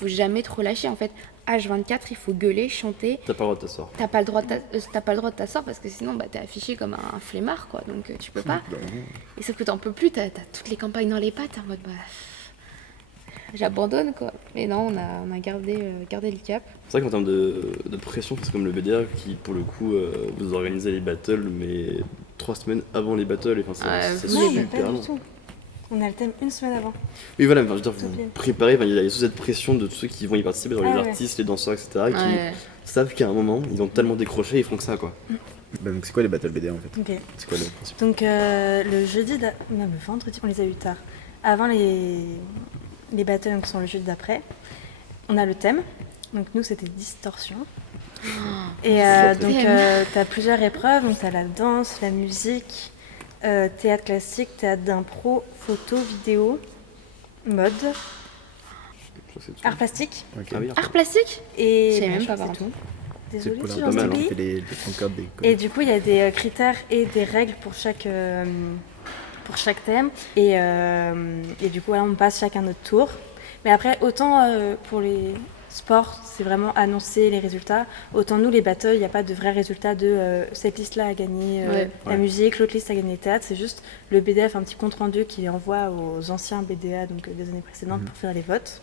faut jamais trop lâcher en fait. H24, il faut gueuler, chanter. T'as pas le droit de t'asseoir. T'as pas le droit de t'asseoir parce que sinon t'es affiché comme un flemmard quoi, donc tu peux pas. Et sauf que t'en peux plus, t'as toutes les campagnes dans les pattes en mode j'abandonne quoi. Mais non, on a gardé le cap. C'est vrai qu'en termes de pression, c'est comme le BDA qui pour le coup vous organisez les battles mais 3 semaines avant les battles et c'est super pas long. du tout. On a le thème une semaine avant. Oui voilà, je veux dire, vous préparez, il y a toute cette pression de tous ceux qui vont y participer, genre les artistes, les danseurs, etc. qui savent qu'à un moment, ils ont tellement décroché, ils font que ça quoi. Donc c'est quoi les battles BDA en fait? Ok. C'est quoi le principe? Donc le jeudi, non le vendredi, on les a eu tard. Avant les battles qui sont le jeudi d'après, on a le thème. Donc nous c'était distorsion. Et donc t'as plusieurs épreuves, donc t'as la danse, la musique, théâtre classique, théâtre d'impro, photo, vidéo, mode, art plastique. Okay. Ah oui, Art plastique et je sais même je pas crois par que c'est contre. tout. Désolée C'est si pas j'en mal, on oublie. fait les concordes des Et du coup il y a des critères et des règles pour chaque thème et du coup là, on passe chacun notre tour. Mais après autant pour les sports c'est vraiment annoncer les résultats, autant nous les battles il n'y a pas de vrai résultat de cette liste là a gagné la musique, l'autre liste a gagné le théâtre, c'est juste le BDA fait un petit compte rendu qu'il envoie aux anciens BDA donc des années précédentes pour faire les votes.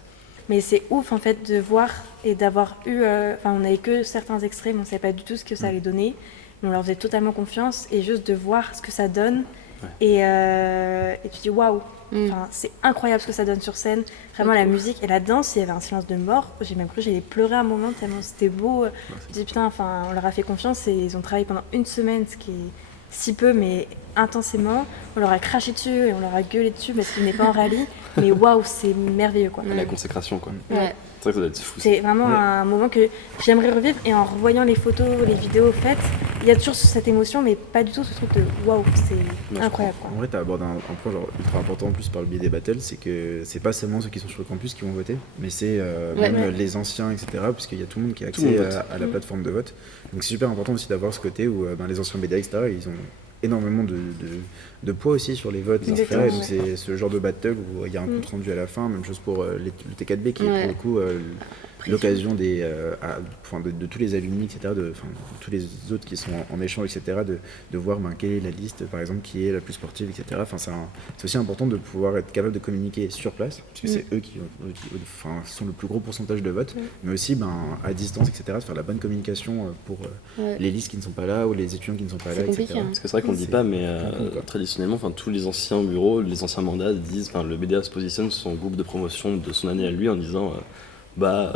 Mais c'est ouf en fait de voir et d'avoir eu, on n'avait que certains extraits mais on ne savait pas du tout ce que ça allait donner, mais on leur faisait totalement confiance et juste de voir ce que ça donne. Et tu dis waouh, c'est incroyable ce que ça donne sur scène. Vraiment la musique et la danse, il y avait un silence de mort. J'ai même cru que j'allais pleurer un moment tellement c'était beau. Je me dis putain, on leur a fait confiance et ils ont travaillé pendant une semaine, ce qui est si peu mais intensément. On leur a craché dessus et on leur a gueulé dessus parce qu'ils venaient pas en rallye. Mais waouh, c'est merveilleux quoi. La consécration quoi. Ouais. C'est vrai que ça doit être fou. C'est vraiment un moment que j'aimerais revivre et en revoyant les photos, les vidéos faites, il y a toujours cette émotion mais pas du tout ce truc de waouh, c'est incroyable quoi. En vrai, t'as abordé un point genre ultra important en plus par le biais des battles, c'est que c'est pas seulement ceux qui sont sur le campus qui vont voter, mais c'est même les anciens, etc. Puisqu'il y a tout le monde qui a accès à la plateforme de vote. Donc c'est super important aussi d'avoir ce côté où les anciens BDA, etc. ils ont énormément de poids aussi sur les votes, etc. Et donc c'est ce genre de battle où il y a un compte rendu à la fin, même chose pour le T4B qui est pour le coup l'occasion de tous les alumni, etc., de tous les autres qui sont en échange, etc., de voir quelle est la liste, par exemple, qui est la plus sportive, etc. C'est aussi important de pouvoir être capable de communiquer sur place, parce que c'est eux qui sont le plus gros pourcentage de votes, mais aussi à distance, etc., de faire la bonne communication pour les listes qui ne sont pas là ou les étudiants qui ne sont pas là, etc. Parce que c'est vrai qu'on ne le dit pas, mais traditionnellement, tous les anciens bureaux, les anciens mandats disent, le BDA se positionne sur son groupe de promotion de son année à lui en disant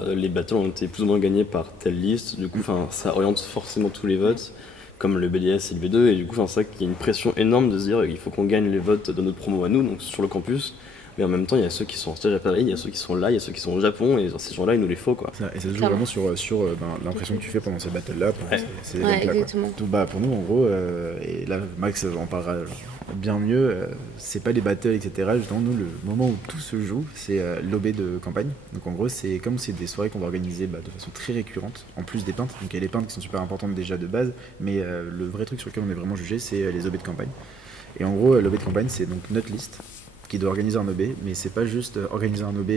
les battles ont été plus ou moins gagnés par telle liste, du coup ça oriente forcément tous les votes, comme le BDS et le B2, et du coup c'est vrai qu'il y a une pression énorme de se dire il faut qu'on gagne les votes de notre promo à nous, donc sur le campus, mais en même temps il y a ceux qui sont en stage à Paris, il y a ceux qui sont là, il y a ceux qui sont au Japon, et ces gens-là il nous les faut quoi. Et ça se joue vraiment sur l'impression que tu fais pendant ces battles-là, ces events-là, exactement. Tout, pour nous en gros, et là Max en parlera bien mieux, c'est pas les battles, etc. Justement, nous, le moment où tout se joue, c'est l'OB de campagne. Donc en gros, c'est comme c'est des soirées qu'on va organiser de façon très récurrente, en plus des peintres. Donc il y a les peintres qui sont super importantes déjà de base, mais le vrai truc sur lequel on est vraiment jugé, c'est les OB de campagne. Et en gros, l'OB de campagne, c'est donc notre liste qui doit organiser un OB, mais c'est pas juste organiser un OB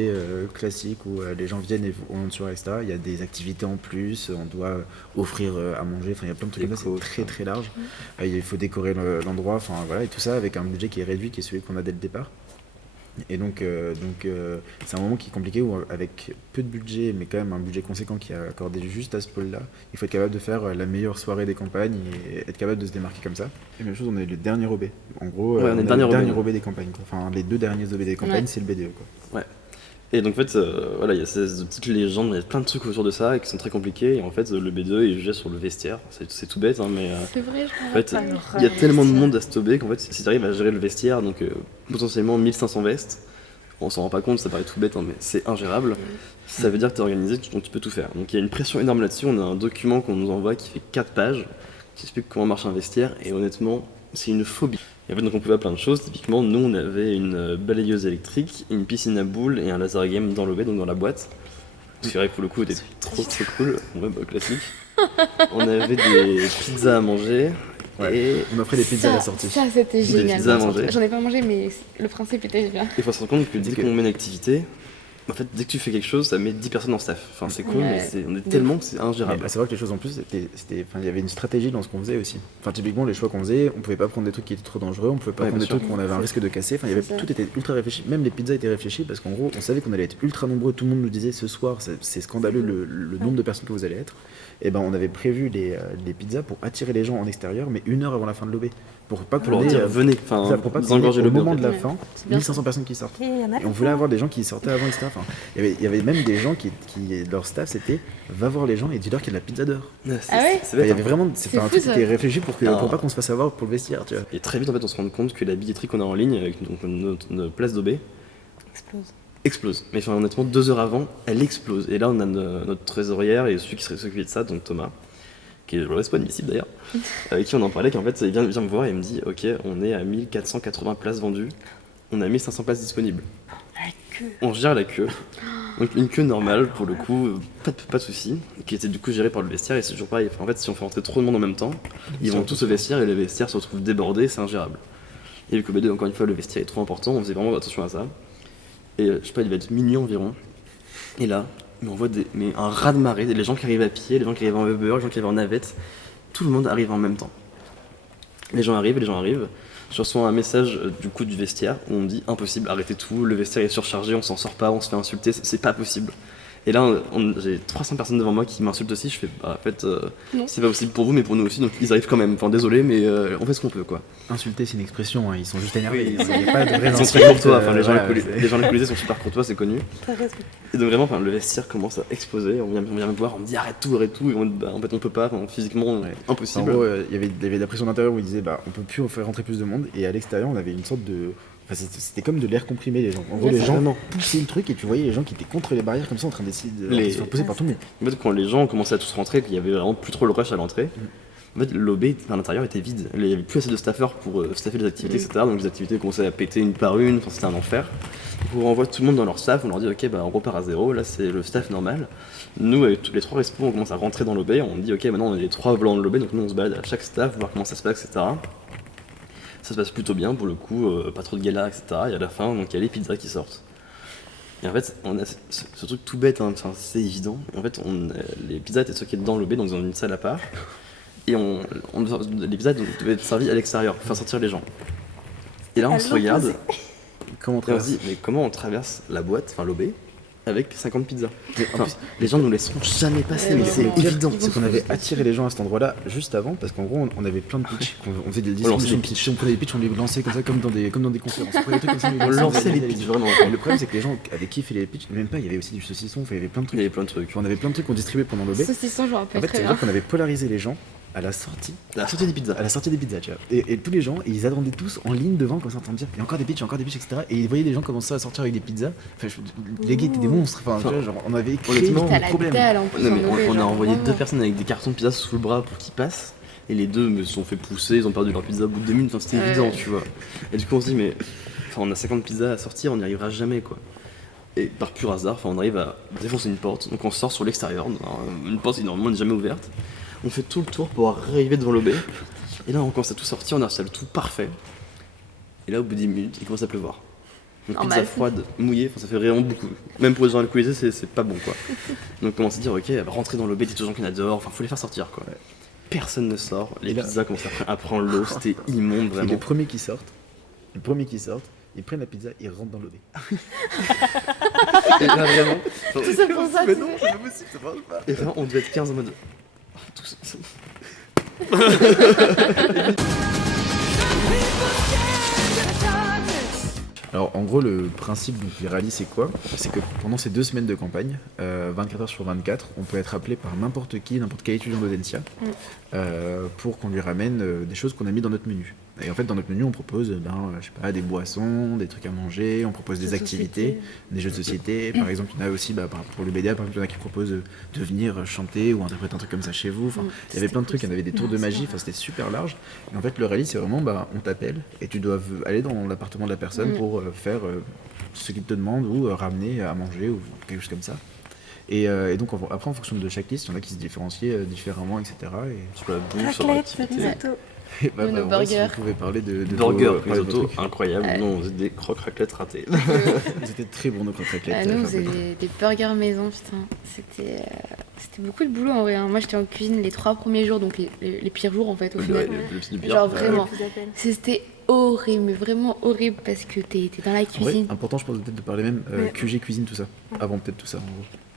classique où les gens viennent et on monte sur etc. Il y a des activités en plus, on doit offrir à manger, il y a plein de trucs comme ça, c'est très très large. Il faut décorer l'endroit, et tout ça avec un budget qui est réduit, qui est celui qu'on a dès le départ. Et donc c'est un moment qui est compliqué où avec peu de budget, mais quand même un budget conséquent qui est accordé juste à ce pôle-là, il faut être capable de faire la meilleure soirée des campagnes et être capable de se démarquer comme ça. Et même chose, on est le dernier OB. En gros, on est le dernier OB des campagnes. Les 2 derniers OB des campagnes, c'est le BDE. Ouais. Et donc en fait, il y a ces petites légendes, il y a plein de trucs autour de ça qui sont très compliqués. Et en fait, le B2 est jugé sur le vestiaire. C'est tout bête, mais c'est vrai, en fait, il y a tellement de monde à ce OB qu'en fait, si tu arrives à gérer le vestiaire, donc potentiellement 1500 vestes, on s'en rend pas compte, ça paraît tout bête, mais c'est ingérable. Ça veut dire que tu es organisé, donc tu peux tout faire. Donc il y a une pression énorme là-dessus. On a un document qu'on nous envoie qui fait 4 pages, qui explique comment marche un vestiaire, et honnêtement, c'est une phobie. Et en fait, donc on pouvait faire plein de choses. Typiquement, nous, on avait une balayeuse électrique, une piscine à boules et un laser game dans l'OB, donc dans la boîte. C'est vrai que pour le coup, c'était trop cool. Ouais, classique. On avait des pizzas à manger. Ouais. Et on offrait des pizzas à la sortie. Ça, c'était génial. Des pizzas à manger. J'en ai pas mangé, mais le principe était bien. Il faut se rendre compte que dès qu'on met une activité, En fait, dès que tu fais quelque chose, ça met 10 personnes en staff. Enfin, c'est con, Ouais. mais on est tellement que c'est Mais ingérable. à savoir que les choses en plus, il y avait une stratégie dans ce qu'on faisait aussi. Enfin, typiquement, les choix qu'on faisait, on pouvait pas prendre des trucs qui étaient trop dangereux, on pouvait pas Ouais, prendre des bien trucs où on avait un risque de casser. Enfin, il y avait, C'est ça. tout était ultra réfléchi. Même les pizzas étaient réfléchies parce qu'en gros, on savait qu'on allait être ultra nombreux. Tout le monde nous disait ce soir, c'est scandaleux le nombre de personnes que vous allez être. Et ben, on avait prévu les pizzas pour attirer les gens en extérieur, mais 1 heure avant la fin de l'OB. Pour pas Pour leur qu'on ait, dire, venez, ça, enfin, pour pas vous qu'on ait engorgez au le moment bureau. de la Ouais. fin, C'est bien 1500 personnes qui sortent. Et il y en a Et on voulait avoir des gens qui sortaient avant, etc. Enfin, il y avait même des gens qui leur staff, c'était va voir les gens et dis-leur qu'il y a de la pizza dehors. Ouais, Ah ouais c'est Enfin, il y bête, avait hein. vraiment, c'était C'est un fou, truc qui ça. était réfléchi pour Ah. pas qu'on se fasse avoir pour le vestiaire, tu vois. Et très vite, en fait, on se rend compte que la billetterie qu'on a en ligne, avec donc, notre place d'OB, explose. explose. Mais enfin, honnêtement, 2 heures avant, elle explose. Et là, on a notre trésorière et celui qui serait s'occuper de ça, donc Thomas, qui est le responsable admissible d'ailleurs, avec qui on en parlait, qu'en fait, il vient me voir et il me dit ok, on est à 1480 places vendues, on a 1500 places disponibles. La queue. On gère la queue. Donc une queue normale pour le coup, pas de soucis, qui était du coup gérée par le vestiaire et c'est toujours pareil. En fait, si on fait rentrer trop de monde en même temps, ils vont tous au vestiaire et le vestiaire se retrouve débordé, c'est ingérable. Et vu que BD, encore une fois, le vestiaire est trop important, on faisait vraiment attention à ça. Et je sais pas, il va être minuit environ. Et là, on voit un raz-de-marée, les gens qui arrivent à pied, les gens qui arrivent en Uber, les gens qui arrivent en navette, tout le monde arrive en même temps. Les gens arrivent. Je reçois un message du coup du vestiaire où on me dit impossible, arrêtez tout, le vestiaire est surchargé, on s'en sort pas, on se fait insulter, c'est pas possible. Et là, j'ai 300 personnes devant moi qui m'insultent aussi, je fais bah en fait, Non. c'est pas possible pour vous mais pour nous aussi, donc ils arrivent quand même. Enfin désolé mais on fait ce qu'on peut quoi. Insulter, c'est une expression, hein, ils sont juste énervés. Oui. Il n'y a pas de vrais Ils sont insultes, très courtois, enfin, voilà, les gens alcoolisés sont super courtois, c'est connu. T'as raison. Et donc vraiment, enfin, le vestiaire commence à exploser, on vient me voir, on me dit arrête tout, et en fait on peut pas, enfin, physiquement Ouais. impossible. En gros, il y avait de la pression d'intérieur où ils disaient bah on peut plus faire rentrer plus de monde et à l'extérieur on avait une sorte de enfin, c'était comme de l'air comprimé les gens. En gros Ouais, les gens vraiment. poussaient le truc et tu voyais les gens qui étaient contre les barrières comme ça en train d'essayer de Les- se faire pousser par tout le monde. En fait, quand les gens ont commencé à tous rentrer, qu'il y avait vraiment plus trop le rush à l'entrée, en fait, l'OB à l'intérieur était vide. Il n'y avait plus assez de staffeurs pour staffer les activités, etc. Donc les activités commençaient à péter une par une, enfin, c'était un enfer. Donc, on renvoie tout le monde dans leur staff, on leur dit ok, bah, on repart à zéro, là c'est le staff normal. Nous, avec tous les 3 respos, on commence à rentrer dans l'OB, on dit ok, maintenant on est les 3 blancs de l'OB, donc nous on se balade à chaque staff, voir comment ça se passe, etc. Ça se passe plutôt bien pour le coup, pas trop de galères, etc. Et à la fin, donc il y a les pizzas qui sortent. Et en fait, on a ce truc tout bête, hein, enfin, c'est évident. Et en fait, les pizzas étaient stockées dans l'OB, donc dans une salle à part. Et les pizzas devaient être servies à l'extérieur, pour faire sortir les gens. Et là, on À se regarde, Comment et on se dit, mais comment on traverse la boîte, enfin l'OB, avec 50 pizzas Enfin, les gens ne nous laisseront jamais passer, Ouais, mais ouais, c'est ouais. évident. C'est qu'on avait attiré les gens à cet endroit-là juste avant parce qu'en gros on avait plein de pitchs. On faisait des On lançait distributions des de pitchs, on prenait des pitchs, on les lançait comme ça comme dans des conférences. On prenait des trucs comme ça, On lançait les pitchs, vraiment. Et le problème c'est que les gens avaient kiffé les pitchs, même pas, il y avait aussi du saucisson, enfin, il y avait plein de Il y trucs. avait plein de trucs. On avait plein de trucs qu'on distribuait pendant l'OB. Saucisson, je me En rappelle fait, très c'est bien. vrai qu'on avait polarisé les gens à la sortie, La sortie des pizzas. tu vois. Et tous les gens, ils attendaient tous en ligne devant, comme ça, en train de dire, il y a encore des pitchs, etc. Et ils voyaient les gens commencer à sortir avec des pizzas. Enfin, les gars étaient des monstres. Enfin, tu vois, genre, on avait créé honnêtement, T'as un la problème. dalle en plus Non, en mais OB, on a genre, envoyé vraiment. 2 personnes avec des cartons de pizza sous le bras pour qu'ils passent. Et les deux me sont fait pousser, ils ont perdu leur pizza au bout de 2 minutes, enfin, c'était Ouais. évident, tu vois. Et du coup, on se dit, mais enfin, on a 50 pizzas à sortir, on n'y arrivera jamais, quoi. Et par pur hasard, enfin, on arrive à défoncer une porte, donc on sort sur l'extérieur, une porte qui normalement n'est jamais ouverte. On fait tout le tour pour arriver devant l'OB. Et là, on commence à tout sortir, on a installé tout parfait. Et là, au bout de 10 minutes, il commence à pleuvoir. Donc pizza Normal. froide, mouillée, enfin, ça fait vraiment beaucoup. Même pour les gens alcoolisés, c'est pas bon, quoi. Donc on commence à dire, ok, elle va rentrer dans l'OB, il y a toujours des gens qui en a dehors, enfin, faut les faire sortir, quoi. Personne ne sort, les Et là- pizzas commencent à prendre l'eau, c'était immonde, Et vraiment. les premiers qui sortent, ils prennent la pizza, ils rentrent dans l'OB. Et là, vraiment, Tout ça pour ça, mais tu non, sais. c'est pas possible, ça marche pas. Et vraiment, on devait être 15 en mode. Oh, tous. Alors en gros le principe du rallye c'est quoi? C'est que pendant ces 2 semaines de campagne, 24 heures sur 24, on peut être appelé par n'importe qui, n'importe quel étudiant d'Audencia pour qu'on lui ramène des choses qu'on a mis dans notre menu. Et en fait dans notre menu on propose je sais pas, des boissons, des trucs à manger, on propose des Jeux de activités, société. des jeux de société. Par exemple il y en a aussi pour le BDA par exemple il y en a qui proposent de venir chanter ou interpréter un truc comme ça chez vous. Enfin, il y avait plein de trucs, il y en avait des tours de magie, enfin c'était super large. Et en fait le rallye c'est vraiment on t'appelle et tu dois aller dans l'appartement de la personne pour faire ce qu'il te demande ou ramener à manger ou quelque chose comme ça. Et donc après en fonction de chaque liste, il y en a qui se différencient différemment, etc. Et Sur la bouffe, sur Raclette, l'activité. risotto. Nos en vrai, si burgers. vous pouvez parler de Burger, vos- parler de vos risotto, trucs. incroyable. Ouais. Non, c'est des croque-raclettes ratés. C'était très bon nos croque-raclettes. Nous, on enfin, faisait des burgers maison, putain. C'était beaucoup de boulot en vrai. Hein. Moi, j'étais en cuisine les 3 premiers jours, donc les pires jours en fait, au final. Le petit du Genre pire. vraiment. Je vous appelle. C'était horrible, mais vraiment horrible parce que t'es dans la En vrai, cuisine. important, je pense peut-être de parler même Mais- QG cuisine, tout ça. Ouais. Avant peut-être tout ça.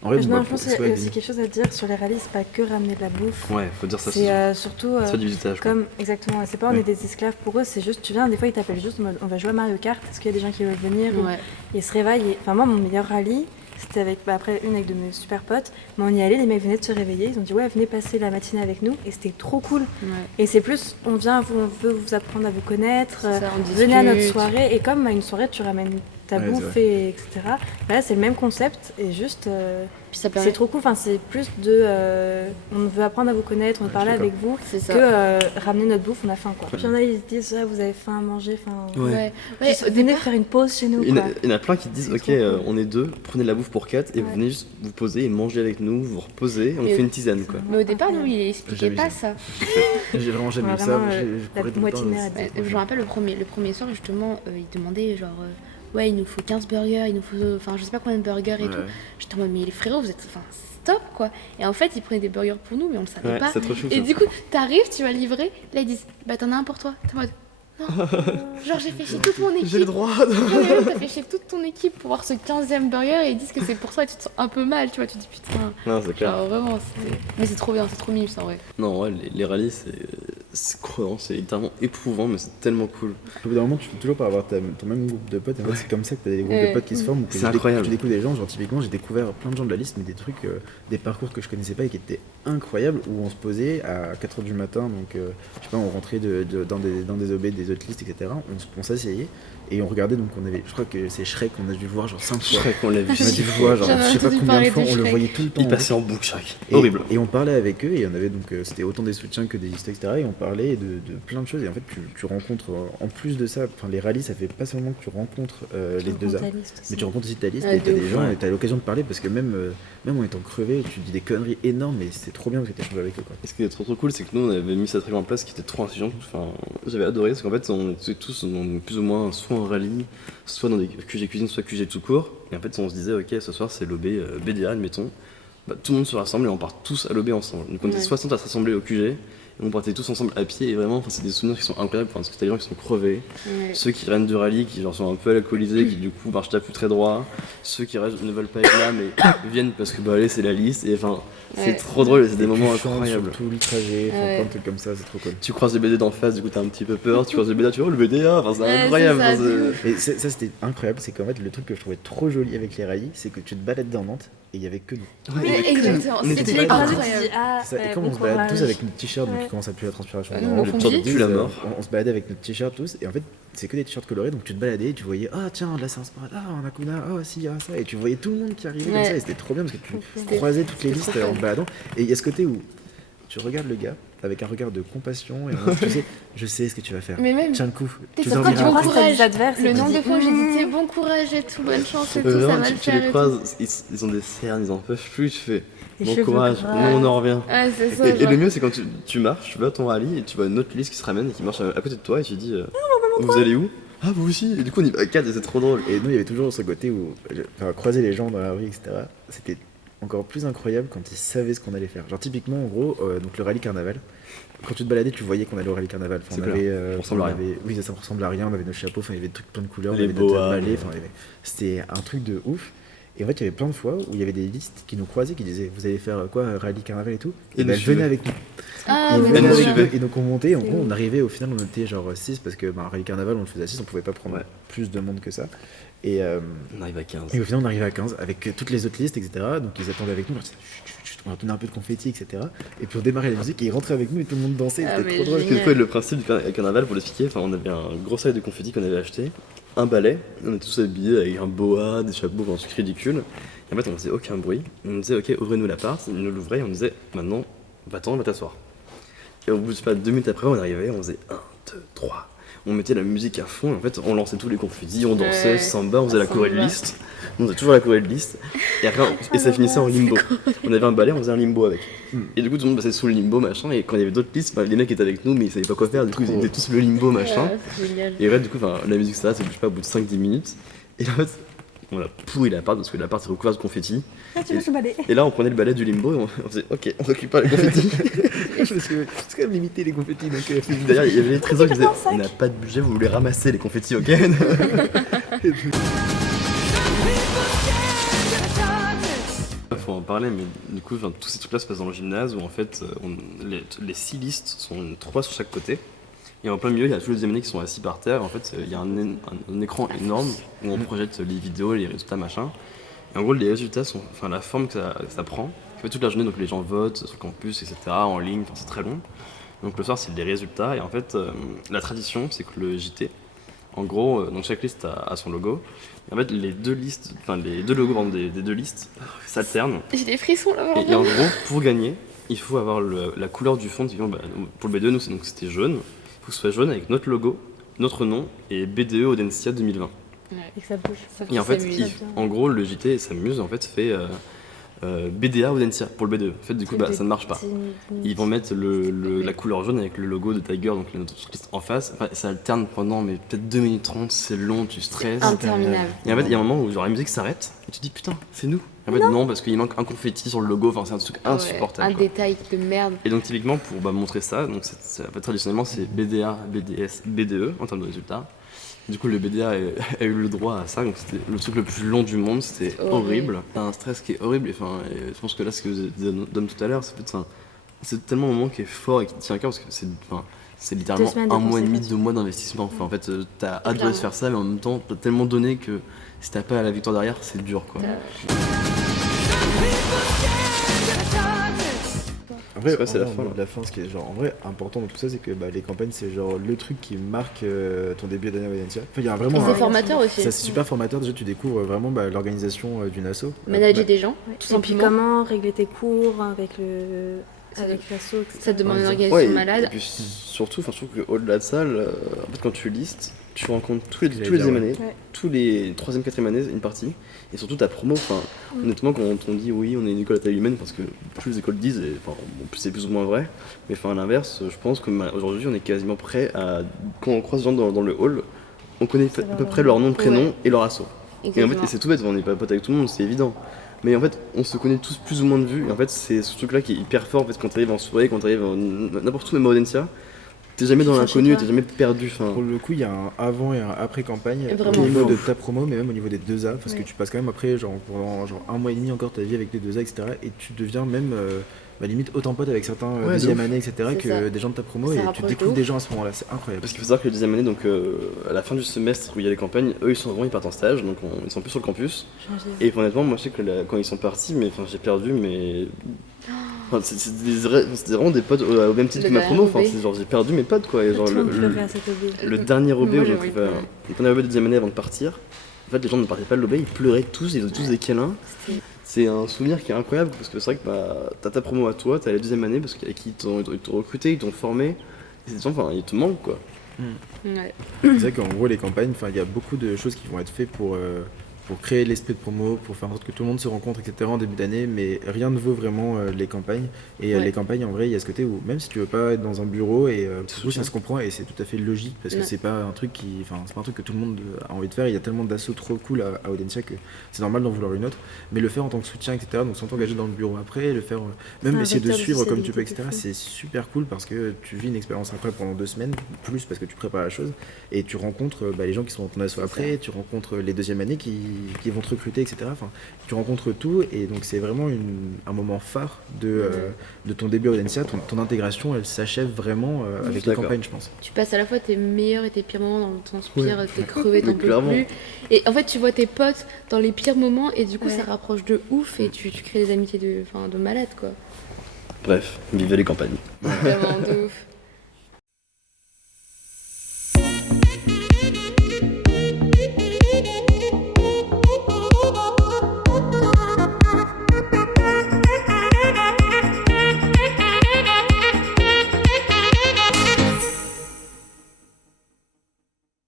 En vrai, Non, bon, je pense qu'il y a aussi quelque chose à dire sur les rallyes, c'est pas que ramener de la bouffe. Ouais, faut dire ça, C'est c'est surtout c'est pas du visitage. quoi. comme exactement, c'est pas on Ouais. est des esclaves pour eux, c'est juste tu viens, des fois ils t'appellent juste en mode, on va jouer à Mario Kart, est-ce qu'il y a des gens qui veulent venir ou- Ouais. Ils se réveillent. Enfin moi mon meilleur rallye, c'était avec après une avec de mes super potes, mais on y allait, les mecs venaient de se réveiller, ils ont dit ouais venez passer la matinée avec nous et c'était trop cool. Ouais. Et c'est plus on vient, on veut vous apprendre à vous connaître, C'est ça, on venez à notre discute. soirée et comme à une soirée tu ramènes ta Ouais, bouffe c'est et etc. Là c'est le même concept et juste Puis ça c'est permet. trop cool. Enfin c'est plus de on veut apprendre à vous connaître, on veut Ouais, parler je suis avec vous C'est ça. que ramener notre bouffe on a faim quoi. Puis il y en a ils se disent ah, vous avez faim à manger, enfin Ouais. Ouais, juste venez faire une pause chez nous Il y, en quoi. a, il y en a plein qui disent C'est ok, trop cool. on est 2, prenez de la bouffe pour 4 et vous Ouais. venez juste vous poser et manger avec nous, vous reposez et on Mais- fait une tisane quoi. Mais au départ, nous, il expliquait Jamais pas vu. ça. J'ai vraiment jamais Ouais, vu ça. vraiment, Je la courais tout le moitié temps, nerf. Ouais, je me rappelle le premier soir, justement, il demandait genre. Ouais, il nous faut 15 burgers, il nous faut. Enfin, je sais pas combien de burgers et Ouais. tout. J'étais en mode, mais les frérots, vous êtes. Enfin, stop quoi. Et en fait, ils prenaient des burgers pour nous, mais on le savait Ouais, pas. c'est trop chou. Et ça. du coup, t'arrives, tu vas livrer, là ils disent, bah t'en as un pour toi. T'es en mode, non. Genre, j'ai fait chier toute mon équipe. J'ai le droit. Ouais, t'as fait chier toute ton équipe pour voir ce 15e burger et ils disent que c'est pour ça et tu te sens un peu mal, tu vois. Tu te dis putain. Non, c'est clair. Genre, vraiment, mais c'est trop bien, c'est trop mignon, en vrai. Non, ouais, les rallyes, c'est crevant, c'est littéralement éprouvant, mais c'est tellement cool. Au bout d'un moment, tu peux toujours pas avoir ton même groupe de potes. Et en fait, c'est comme ça que tu as des groupes Ouais. de potes qui se forment. Où que C'est tu incroyable. Tu découvres des gens. Genre, typiquement, j'ai découvert plein de gens de la liste, mais des trucs, des parcours que je connaissais pas et qui étaient incroyables. Où on se posait à 4h du matin. Donc, je sais pas, on rentrait dans des OB, des autres listes, etc. On s'asseyait et on regardait. Donc, je crois que c'est Shrek, on a dû le voir genre 5 Je fois. crois qu'on l'a vu. On a dû le voir, genre, J'en ai je sais pas entendu combien de parler fois, de on le Shrek. voyait tout le temps. Il en passait boucle. en boucle, Shrek. Et- Horrible. Et on parlait avec eux, et il y en avait donc, c'était autant des soutiens que des listes, etc. Et on parlait de plein de choses. Et en fait, tu rencontres, en plus de ça, enfin, les rallyes, ça fait pas seulement que tu rencontres les deux A, mais tu rencontres aussi ta liste Ouais, et t'as de des ouf. gens Ouais. et t'as l'occasion de parler parce que même en étant crevé, tu dis des conneries énormes, mais c'est trop bien parce que t'échanges avec eux. Quoi. Et ce qui est trop cool, c'est que nous on avait mis cette règle en place qui était trop intelligente. Enfin, j'avais adoré parce qu'en fait, on était tous dans plus ou moins soit en rallye, soit dans des QG cuisine, soit QG tout court. Et en fait, on se disait, ok, ce soir c'est l'OB BDA, admettons. Bah, tout le monde se rassemble et on part tous à l'OB ensemble. Donc on était Ouais. 60 à se rassembler au QG. Et on partait tous ensemble à pied et vraiment, enfin, c'est des souvenirs qui sont incroyables parce que t'as des gens qui sont crevés, Ouais. ceux qui reviennent du rallye, qui genre sont un peu alcoolisés, qui du coup marchent plus très droit, ceux qui restent, ne veulent pas être là mais viennent parce que bah allez c'est la liste et enfin c'est Ouais. trop drôle, c'est des Et moments tu chantes incroyables. sur tout le trajet, enfin, Ouais. plein de trucs comme ça, c'est trop cool. Tu croises le BD d'en face, du coup t'as un petit peu peur, tu croises le BD, tu vois le BDA, enfin c'est Ouais, incroyable. c'est ça, enfin, de c'est- Et ça c'était incroyable, c'est qu'en fait le truc que je trouvais trop joli avec les rallyes, c'est que tu te balades dans Nantes et il y avait que nous. Ouais, Oui, il y avait que- exactement, on était c'était pas les là. croisés, Tu dis, ah, C'est ça. Et ouais, comme bon on se balade tous courage. avec notre t-shirt, donc Ouais. il commence à puer la transpiration. Nous, vraiment, au le fond t-shirt du lit. Pue la tous, mort. on se baladait avec notre t-shirt tous, et en fait c'est que des t-shirts colorés, donc tu te baladais, tu voyais ah tiens là c'est un sport, ah on a Kuna, ah si ah ça, et tu voyais tout le monde qui arrivait comme Ouais. ça, et c'était trop bien parce que tu C'était- croisais toutes les c'était listes trop en fun. te baladant, et il y a ce côté où tu regardes le gars avec un regard de compassion et en mode, tu sais je sais ce que tu vas faire, Mais même, tiens le coup, t'es tu sûr dormiras que tu après. vois croises tes adverses et le tu nombre de dis, fois où j'ai dit, bon courage et tout, bonne chance et tout, ça Vraiment, va le tu faire les et tout. croises, ils ont des cernes, ils en peuvent plus, tu fais Les bon cheveux courage, gras. nous on en revient. Ouais, c'est ça. Et genre. le mieux c'est quand tu marches, tu vas à ton rallye et tu vois une autre liste qui se ramène et qui marche à côté de toi et tu dis vous allez où? Ah vous aussi? Et du coup on y va à 4 et c'est trop drôle. Et nous, il y avait toujours ce côté où croiser les gens dans la rue, etc. C'était encore plus incroyable quand ils savaient ce qu'on allait faire. Genre, typiquement, en gros, donc le rallye carnaval. Quand tu te baladais, tu voyais qu'on allait au rallye carnaval. Enfin, C'est on clair. avait, Ça ressemble à on rien. avait- oui, ça ressemble à rien. On avait nos chapeaux, enfin, il y avait des trucs plein de couleurs, Les on avait notre boas, balai, les- enfin, c'était un truc de ouf. Et en fait, il y avait plein de fois où il y avait des listes qui nous croisaient, qui disaient vous allez faire quoi, rallye carnaval et tout. Et Et ben, nous suivaient. venez avec nous. Ah, Ils mais venaient nous trop avec bien. suivaient. nous, et donc on montait, en C'est gros ouf. on arrivait au final on était genre 6 parce que rallye carnaval on le faisait à 6, on pouvait pas prendre Ouais. plus de monde que ça. Et, On arrive à 15. et au final on arrivait à 15 avec toutes les autres listes, etc. Donc ils attendaient avec nous, on disait, chut, chut, chut, on leur donnait un peu de confetti, etc. Et puis on démarrait la musique et ils rentraient avec nous et tout le monde dansait, Ah, c'était mais trop drôle. génial. Parce que le principe du carnaval, pour l'expliquer, enfin, on avait un gros sac de confettis qu'on avait acheté, un balai, on était tous habillés avec un boa, des chapeaux, un truc ridicule. Et en fait, on faisait aucun bruit. On disait, ok, ouvrez-nous l'appart. Ils nous l'ouvraient et on disait, maintenant, va-t'en, va t'asseoir. Et au bout de, je sais pas, 2 minutes après, on arrivait, on faisait 1, 2, 3. On mettait la musique à fond et en fait, on lançait tous les confettis, on dansait, Ouais. samba, on faisait la Samba. choré de liste. On faisait toujours la choré de liste, et ça finissait en limbo. On avait un balai, on faisait un limbo avec. Et du coup, tout le monde passait sous le limbo, machin, et quand il y avait d'autres listes, les mecs étaient avec nous, mais ils savaient pas quoi faire, du coup, ils étaient tous le limbo, machin. C'est génial. Et ouais, du coup, la musique, ça, bouge pas au bout de 5-10 minutes. Et là, en fait, on a pourri l'appart parce que l'appart est recouvert de confettis. Ah, tu veux ce balai? Et là, on prenait le balai du limbo et on faisait ok, on récupère les confettis. Parce que c'est quand même limité les confettis. Donc, D'ailleurs, il y avait les trésors qui disaient dans le sac. on n'a pas de budget, vous voulez ramasser les confettis, ok? Faut en parler, mais du coup, tous ces trucs-là se passent dans le gymnase où en fait, les 6 listes sont 3 sur chaque côté. Et en plein milieu, il y a tous les deuxièmes années qui sont assis par terre. En fait, il y a un écran énorme où on projette les vidéos, les résultats, machin. Et en gros, les résultats sont, la forme que ça prend. Ça fait toute la journée, donc les gens votent sur le campus, etc., en ligne, c'est très long. Donc le soir, c'est les résultats. Et en fait, la tradition, c'est que le JT, en gros, donc chaque liste a son logo. Et en fait, les deux logos des deux listes s'alternent. J'ai des frissons là. Et en gros, pour gagner, il faut avoir la couleur du fond. Pour le B2, nous, c'était jaune. Il faut que ce soit jaune avec notre logo, notre nom et BDE Audencia 2020. Et que ça bouge. Et en fait, en gros, le JT s'amuse, en fait, fait BDA Audencia pour le B2. En fait, du coup, ça ne marche pas. Ils vont mettre la couleur jaune avec le logo de Tiger, donc notre liste en face. Enfin, ça alterne pendant peut-être 2 minutes 30, c'est long, tu stresses. Interminable. Et en fait, il y a un moment où genre, la musique s'arrête et tu te dis putain, c'est nous. En fait, non, parce qu'il manque un confetti sur le logo, c'est un truc insupportable. Un détail de merde. Et donc, typiquement, pour montrer ça, donc traditionnellement, c'est BDA, BDS, BDE en termes de résultats. Du coup, le BDA a eu le droit à ça, donc c'était le truc le plus long du monde, c'était horrible. T'as un stress qui est horrible, et je pense que là, ce que vous disait Dom tout à l'heure, c'est tellement un moment qui est fort et qui tient à cœur, parce que c'est littéralement 1 mois et demi, 2 mois d'investissement. En fait, t'as hâte de faire ça, mais en même temps, t'as tellement donné que si t'as pas la victoire derrière, c'est dur, quoi. Après, c'est la fin. La fin, ce qui est genre en vrai important dans tout ça, c'est que les campagnes, c'est genre le truc qui marque ton début d'année à Audencia. Enfin, il y a vraiment. C'est formateur aussi. Ça, c'est super formateur. Déjà, tu découvres vraiment l'organisation d'une asso. Manager des gens, tout Et puis simplement. comment régler tes cours avec l'asso, etc. Ça demande une organisation malade. Et puis surtout, je trouve qu'au-delà de ça, en fait, quand tu listes, tu rencontres tous les deuxième années, tous les 3e, 4e années, une partie, et surtout ta promo. Honnêtement, quand on dit oui, on est une école à taille humaine, parce que plus les écoles disent, c'est plus ou moins vrai, mais à l'inverse, je pense qu'aujourd'hui, on est quasiment prêt à. Quand on croise des gens dans le hall, on connaît à peu près leur nom, prénom et leur asso. Et en fait, c'est tout bête, on n'est pas potes avec tout le monde, c'est évident. Mais en fait, on se connaît tous plus ou moins de vue, et en fait, c'est ce truc-là qui est hyper fort en fait, quand t'arrives en soirée, quand t'arrives n'importe où, même à Audencia. T'es jamais dans l'inconnu, t'es jamais perdu. Pour le coup, il y a un avant et un après campagne Vraiment. au niveau de ta promo, mais même au niveau des 2A, parce que tu passes quand même après, pendant 1 mois et demi encore ta vie avec les 2A, etc. Et tu deviens même limite autant pote avec certains deuxième année, etc. que ça. des gens de ta promo, Ça et tu rapproche découvres de des gens à ce moment-là, c'est incroyable. Parce qu'il faut savoir que les deuxième année, donc à la fin du semestre où il y a les campagnes, eux ils partent en stage, donc ils sont plus sur le campus. Et honnêtement, moi je sais que quand ils sont partis, j'ai perdu, mais. C'était vraiment des potes au même titre que ma promo, c'est genre j'ai perdu mes potes quoi. Et genre le dernier OB, le dernier OB de deuxième année avant de partir, en fait les gens ne partaient pas de l'OB, ils pleuraient tous, ils faisaient tous des câlins. C'est un souvenir qui est incroyable parce que c'est vrai que t'as ta promo à toi, t'as la deuxième année parce qu'avec qui ils t'ont recruté, ils t'ont formé, et ces gens, ils te manquent quoi. Ouais. C'est vrai qu'en gros les campagnes, il y a beaucoup de choses qui vont être faites pour créer l'esprit de promo, pour faire en sorte que tout le monde se rencontre, etc. en début d'année, mais rien ne vaut vraiment les campagnes. Et les campagnes, en vrai, il y a ce côté où même si tu veux pas être dans un bureau, et ça se comprend, et c'est tout à fait logique, parce que c'est pas un truc c'est pas un truc que tout le monde a envie de faire. Il y a tellement d'assauts trop cool à Audencia que c'est normal d'en vouloir une autre. Mais le faire en tant que soutien, etc., donc sans t'engager dans le bureau après, le faire, même essayer de suivre comme tu peux, etc., c'est super cool parce que tu vis une expérience incroyable pendant 2 semaines, plus parce que tu prépares la chose, et tu rencontres les gens qui sont dans ton asso après, tu rencontres les deuxième années qui vont te recruter, etc. Tu rencontres tout, et donc c'est vraiment un moment phare de ton début à Audencia. Ton intégration, elle s'achève vraiment avec les campagnes, je pense. Tu passes à la fois tes meilleurs et tes pires moments dans le sens pire, t'es crevé, t'en peux plus. Et en fait, tu vois tes potes dans les pires moments, et du coup, ça rapproche de ouf, et tu crées des amitiés de malade, quoi. Bref, vivez les campagnes. Vraiment, de ouf.